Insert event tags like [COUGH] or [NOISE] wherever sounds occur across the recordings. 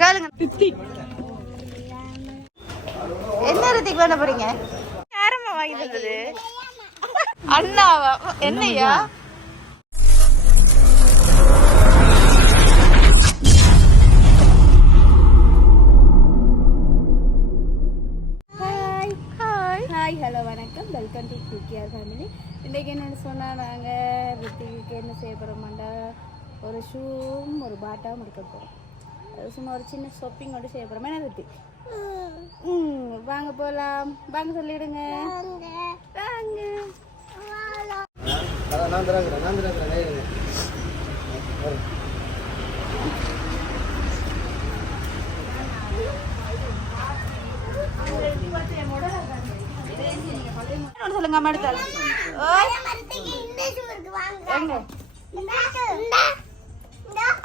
கேளுங்க என்ன ரித்திக் பண்ண போறீங்க யாரம்மா வாங்கி தந்தது அண்ணாவா என்னையா ஹாய் ஹாய் ஹாய் ஹலோ வணக்கம் வெல்கம் டு குக்கியார் ஃபேமிலி இன்றைக்கி என்னென்னு சொன்னால் நாங்கள் ரித்திக்கு என்ன செய்ய போகிறோம்டா ஒரு ஷூவும் ஒரு பாட்டாவும் எடுக்க போகிறோம் சும்மா ஒரு சின்ன ஷாப்பிங் மட்டும் செய்ய போகிறோம் என்ன ரித்திக் ம் வாங்க போகலாம் வாங்க சொல்லிடுங்க. வாங்க. நான் நான் சொல்லுங்க அம்மா எடுத்தாலும்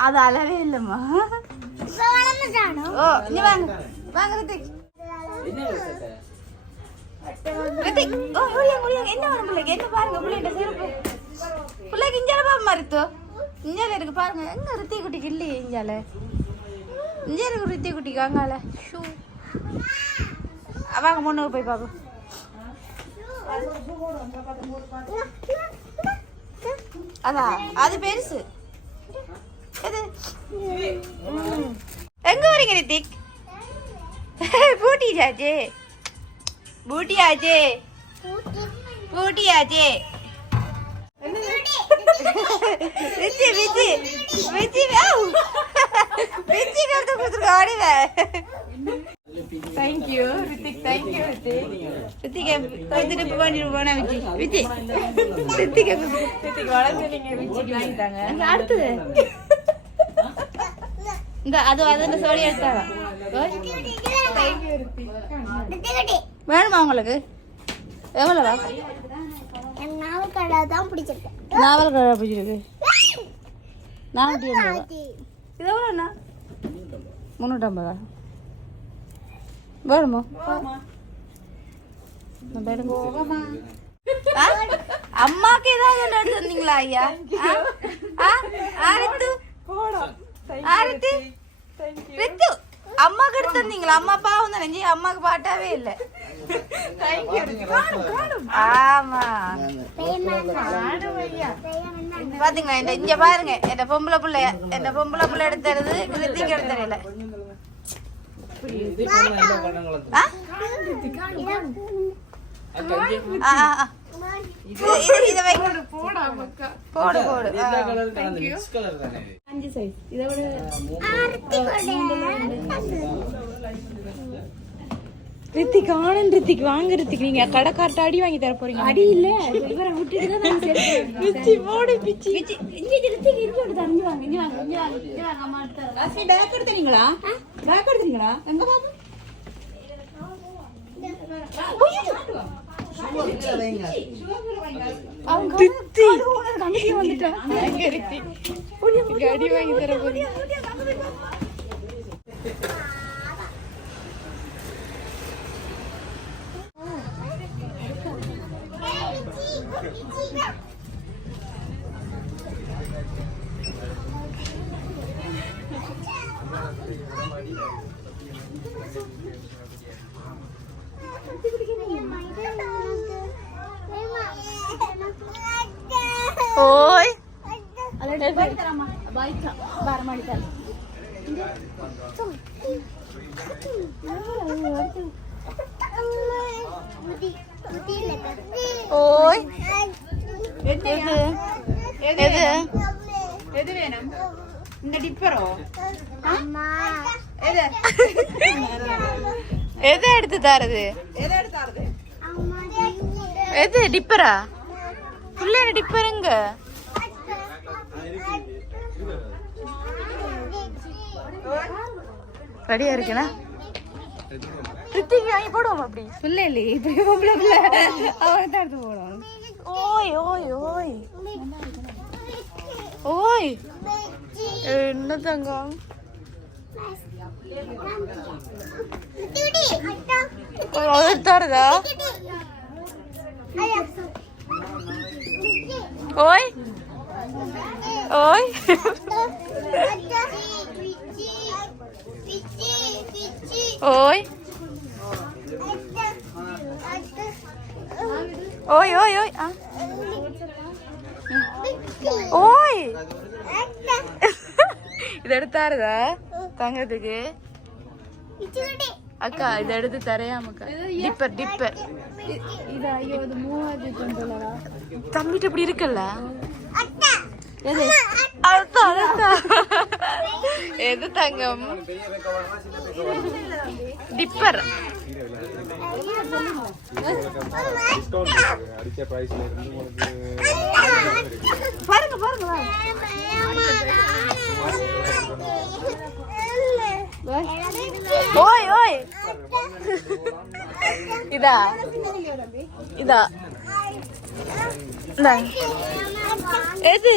அது அழவே இல்லம்மா ஓ இங்க வாங்க வாங்க ரித்திக் ரித்திக் ஓ முடியா முடியா என்ன வேணும் பிள்ளைக்கு என்ன பாருங்க பிள்ளைகிட்ட செருப்பு பிள்ளைக்கு இஞ்சால பாப்பா மருத்து இஞ்சால இருக்கு பாருங்க எங்க ரித்தி குட்டிக்கு இல்லையே இஞ்சால இங்க இருக்கு ரித்தி குட்டிக்கு அங்கால ஷூ வாங்க முன்னுக்கு போய் பார்ப்போம் அதான் அது பெருசு. எங்க வரீங்க ரித்திக்? பூட்டி ஜாஜே பூட்டி ஆஜே பூட்டி ஆஜே விச்சி விச்சி ஆவ். விச்சி கழுத்து கொடுத்துருக்க ஆடிவ thank you Rithik thank you Rithik Rithik கொஞ்சம் இப்போ பண்ணிட்டு போனா விச்சி விச்சி ரித்திக் ரித்திக் வளர்ந்து நீங்க விச்சிக்கு வாங்கிட்டாங்க அங்க அடுத்தது. இந்த அது அதில் சோடி எடுத்தாங்க வேணுமா உங்களுக்கு? எவ்வளவா? தான் பிடிச்சிருக்கேன் நாவல் கடை பிடிச்சிருக்கு. நானூற்றி ஐம்பது இது எவ்வளோண்ணா முந்நூற்றம்பதா வேணுமா? நான் போயிடுங்க. ஆ? அம்மாக்கு ஏதாவது எடுத்து வந்தீங்களா ஐயா? ஆ? ஆ? ஆரித்து. ரித்து அம்மாக்கு எடுத்து வந்தீங்களா அம்மா பாவம் தானே ஜி, அம்மாக்கு பாட்டாவே இல்லை. ஆமா. பாத்தீங்களா இந்த இங்க பாருங்க என் பொம்பளை பிள்ளைய என் பொம்பளை பிள்ளை எடுத்துறது ரித்திக்கு எடுத்துறல ஆ? ஆ, அஞ்சு சைஸ் ரித்திக் ஆனந்த் ரித்திக் வாங்க ரித்திக். நீங்க கடைக்கார்ட்ட அடி வாங்கி தர போறீங்க. அடி இல்ல. இவரை விட்டுட்டு தான் [LAUGHS] பிச்சி போடு பிச்சி. இஞ்சி இஞ்சி ரித்திக் விட்டு தரஞ்சு வாங்க இஞ்சி வாங்க இஞ்சி வாங்க இஞ்சி வாங்க அம்மா எடுத்து தரேன். அஸ்மி பேக் எடுத்துறீங்களா? பேக் எடுத்துறீங்களா? எங்க பாபு ரித்தி எங்க ரித்தி ಆಯ್ತಾ ಬಾರ ಮಾಡಿದ್ದಾರೆ ഓയ് എത് എത് എത് വേണം എന്റെ ഡിപ്പറോ എത് എത് എടുത്ത് താരത് എത് ഡിപ്പറാ പുള്ളിയുടെ ഡിപ്പർ എങ്ക ரெடியா இருக்கேனா? ரித்திக் வாங்கி போடுவோம் அப்படி? சொல்ல இல்லையே இப்போ பொம்பளை பிள்ளை. அவன் தான் எடுத்து போகணும் ஓய் ஓய் ஓய். ஓய். என்ன தங்கம்? தரதா ஓய். ஓய். ஓய் ஓய் ஓய் ஓய் ஆ. ஓய் இது எடுத்தாருதா தங்கத்துக்கு அக்கா இதை எடுத்து தரையாமக்கா டிப்பர் டிப்பர் தம்பிட்டு இப்படி இருக்குல்ல எது தங்கம் டிப்பர் அடிச்ச பிரைஸ்ல இருந்து உங்களுக்கு பாருங்க பாருங்க ஓய் ஓய் இதா இதா இந்தாங்க. எது?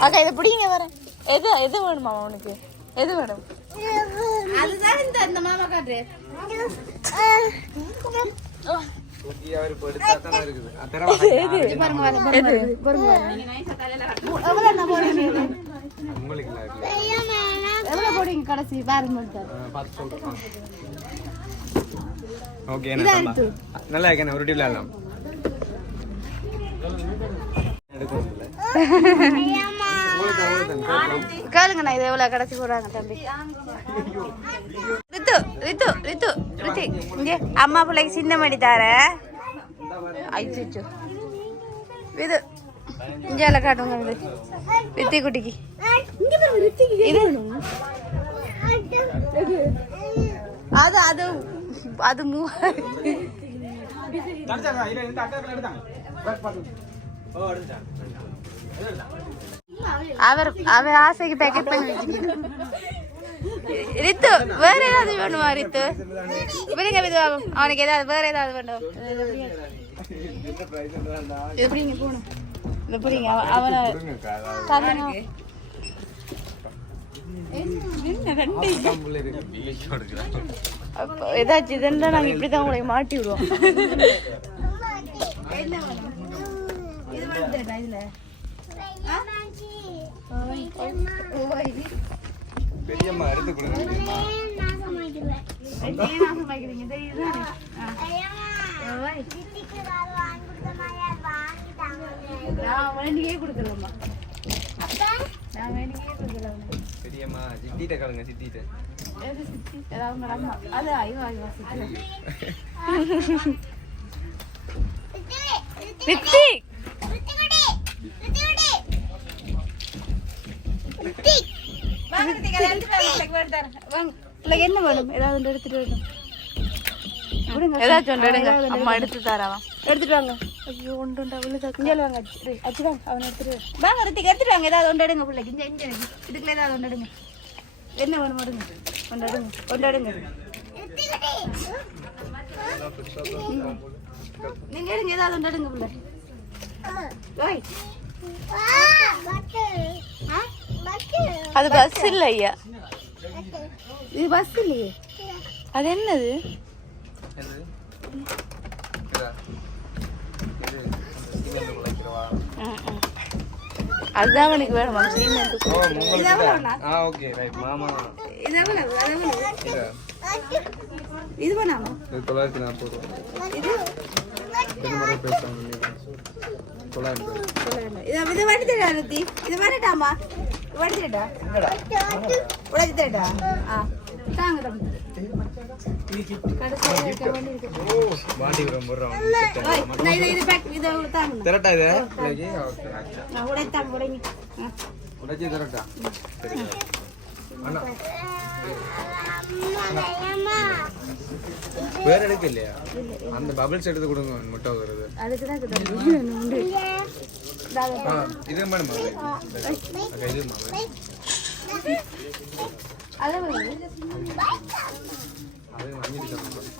அக்கா இதை பிடிங்க வரேன் எது எது வேணுமா உனக்கு? எது வேணும்? அதுதான் இந்த இந்த மாமா. காட்டு கடைசி? பாருங்க ஓகே நல்லா இருக்கேன் ஒரு எல்லாம் கேளுங்க நான் இது எவ்வளோ கடைசி போடுறாங்க தம்பி ரித்து ரித்து ரித்து ரித்தி இங்கே அம்மா பிள்ளைக்கு சின்ன மடி தார ஐயோ இது இஞ்சால காட்டுங்க இது ரித்தி குட்டிக்கு இது அது அது அது மூ அவர் அவர் ஆசைக்கு பேக்கெட் பண்ணி வச்சுக்கணும் ரித்து வேற ஏதாவது வேணுமா ரித்து? விடுங்க விது அவனுக்கு ஏதாவது வேற ஏதாவது வேணும் எப்படிங்க போகணும்? புரியுங்க அவனை ஏதாச்சும் இதுன்னா நாங்கள் இப்படி தான் உங்களை மாட்டி விடுவோம். என்ன வேணும் இது இதுல பெரியம்மா எடுத்து கொடுங்க பெரியம்மா. நான் வேண்டியே கொடுக்கலம்மா நான் வேண்டியே கொடுக்கல அவனுக்கு. பெரியம்மா சித்திட்ட கலங்க சித்திட்ட? ஏதாவது அம்மா. அது ஐயோ ஐயோ சித்தி. [LAUGHS] ரித்திக் வாங்க ரித்திக், அதை எடுத்துட்டு வாங்க, பிள்ளைக்கு வேணும் தரேன். வாங்க. பிள்ளைக்கு என்ன வேணும்? ஏதாவது ஒன்று எடுத்துட்டு வரணும். ஏதாச்சும் ஒன்று எடுங்க. அம்மா எடுத்து தரவா? எடுத்துட்டு வாங்க. ஐயோ ஒன்று உண்டா விழுதா இங்கே வாங்க. அச்சு அச்சு வாங்க. அவனை எடுத்துட்டு வா. வாங்க ரித்திக் எடுத்துட்டு வாங்க. ஏதாவது ஒன்று எடுங்க இங்கே இங்கே எடுங்க. இதுக்குள்ள ஏதாவது ஒன்று எடுங்க. என்ன வேணும் எடுங்க. ஒன்று எடுங்க. ஒன்று எடுங்க. நீங்க எடுங்க ஏதாவது ஒன்று எடுங்க பிள்ளை. ஓய் அது பஸ் இல்ல ஐயா. இது பஸ் இல்லையே. அது என்னது? அதுதான் எனக்கு வேணும் அந்த சீமெண்ட் ஓ, உங்களுக்கு ஆ, ஓகே, ரைட். மாமா. இது வேணாமா இது தொள்ளாயிரத்தி நாற்பது ரூபா. பெருமறை பேசுறாங்க தொள்ளாயிரத்தி ரூபா. இது இது வடி தேடா ரத்தி இது வரட்டாமா வடி தேடா உடச்சி தேடா ஆ தாங்க தம்பி திரட்டா இது உடைங்க உடைச்சி திரட்டா அண்ணா வேற எடுக்க இல்லையா? அந்த பபிள்ஸ் எடுத்து கொடுங்க முட்டை வருது அதுக்கு தான் இது மேடம் அக்கா இது மேடம் அதை வந்து அது அஞ்சு தரணும்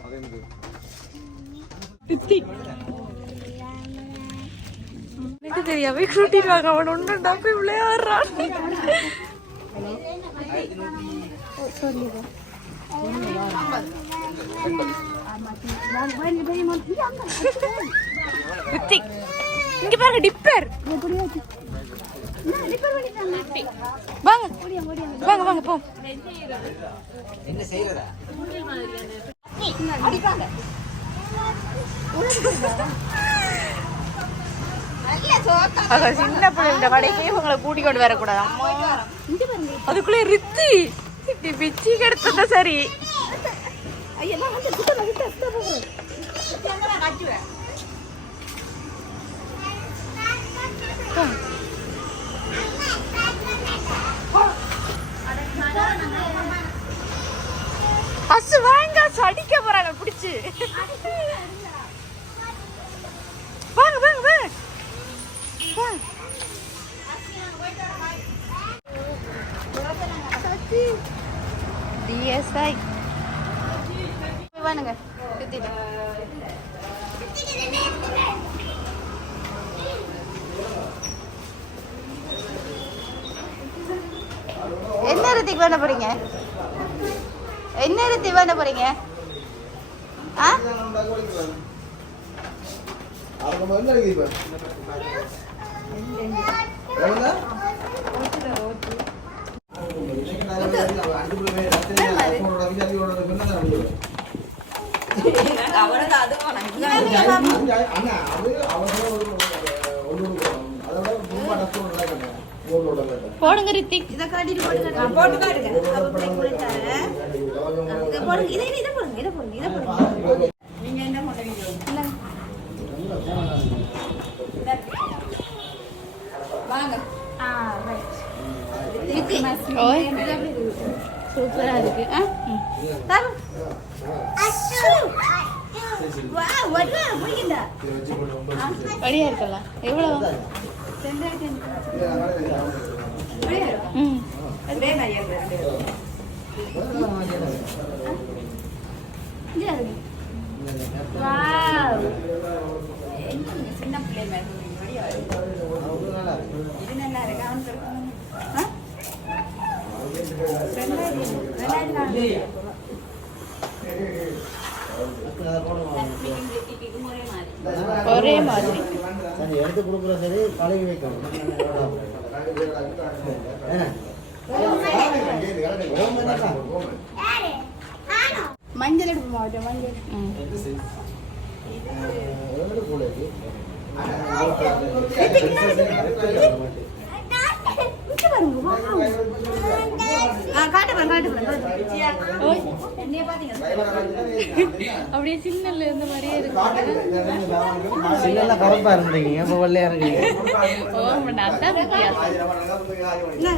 அது எனக்கு Betik. Ini pada diper. Bang, bang, bang, bang. Ini [LAUGHS] சின்ன பிள்ளைங்க கடைக்கு இவங்களை கூட்டி கொண்டு வரக்கூடாது? அம்மா. அதுக்குள்ளே ரித்தி. நீ பிச்சி கெடுத்தத சரி. அசு வாங்க அசு அடிக்க போறாங்க பிடிச்சு. வாங்க வாங்க வாங்க. சாய் வானுங்க சுத்திட்டு என்ன இடத்துக்கு வேண போறீங்க? என்ன ரித்தி பண்ண போறீங்க? ஆ? போடுங்க ரித்திக். இதை காட்டிட்டு போடுங்க. போட்டு காட்டுங்க. இதை போடுங்க. இதை இதை போடுங்க இதை போடுங்க இதை போடுங்க நீங்க என்ன பண்ணுவீங்க வாங்க ஆ ரைட் ஓய் சூப்பரா இருக்கு ஆ தரும் வா வா முடியுதா ரெடியா இருக்கல. எவ்வளவு? ம். சின்ன பிள்ளை இது நல்லா இருக்கு அவன். ஒரே மாதிரி. எடுத்து கொடுக்குற சரி பழகி வைக்கணும் மஞ்சள் எடுப்பு மாவட்டம் மஞ்சள் ம் இங்க பாருங்க, வாவ். ஆ, காட்டு பாருங்க, காட்டு பாருங்க, காட்டு பாருங்க. ஓய் என்னைய பாத்தீங்க? அப்படியே சின்னல இருந்த மாதிரியே இருக்கு. சின்னலாம் கருப்பா இருந்தீங்க. இப்போ வெள்ளையா இருக்கீங்க? ஓ என்ன,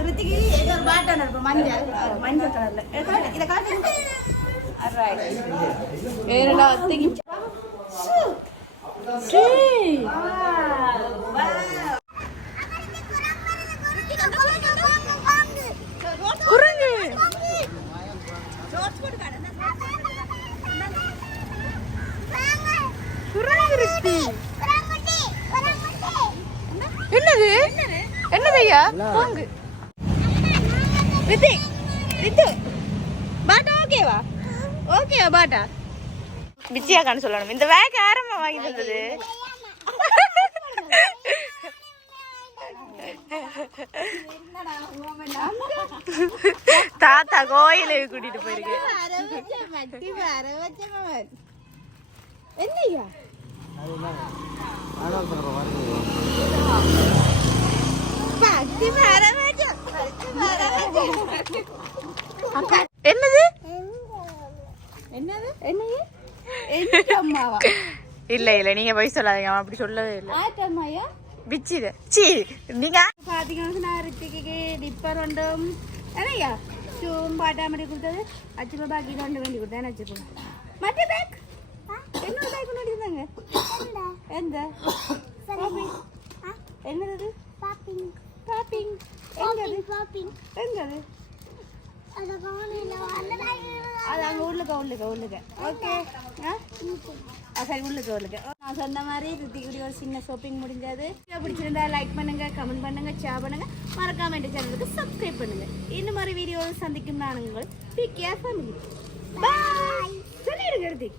ரித்திக்கு இது ஒரு பாட்டன் இருக்கும், மஞ்சள் மஞ்சள் கலர்ல இதை காட்டு, இதை காட்டுங்க. வேறடா அத்தைக்கு குரங்கு என்னது என்னது? ஐயா வாங்கு ரித்தி ரித்து. பாட்டா ஓகேவா ஓகேவா பாட்டா? பிச்சியாக்கான்னு சொல்லணும். இந்த வேக ஆரம்ப வாங்கி தந்தது தாத்தா கோயில கூட்டிட்டு போயிருக்கு. என்னது? என்னது? என்னைய என்ன இல்ல இல்ல நீங்க போய் சொல்லாதீங்க. அப்படி சொல்லவே இல்ல. பிச்சித சீ நீங்க? பாத்தீங்கன்னா ரித்திக்கு டிப்பர் ஒன்றும் என்னய்யா? ஷூவும் பாட்டாமடி கொடுத்தது. அச்சுப்பா பாக்கி ரெண்டு வேண்டி கொடுத்தேன். அச்சுப்பா மற்ற பேக் என்ன பேக் கொண்டு இருந்தாங்க? எந்த என்னது? பாப்பிங் பாப்பிங் எங்கது? பாப்பிங் எங்கது? அது அங்கே உள்ளுக்க உள்ளுக்க உள்ளுக்க. ஓகே ஆ? சரி உள்ளுக்க உள்ளுக்க. நான் சொன்ன மாதிரி ரித்திக்குடி ஒரு சின்ன ஷாப்பிங் முடிஞ்சது. பிடிச்சிருந்தா லைக் பண்ணுங்க கமெண்ட் பண்ணுங்க ஷேர் பண்ணுங்க. மறக்காம என் சேனலுக்கு சப்ஸ்கிரைப் பண்ணுங்க. இந்த மாதிரி வீடியோ சந்திக்கும் நான் உங்கள் பி கேர் ஃபேமிலி பாய் சொல்லிடுங்க ரித்திக்.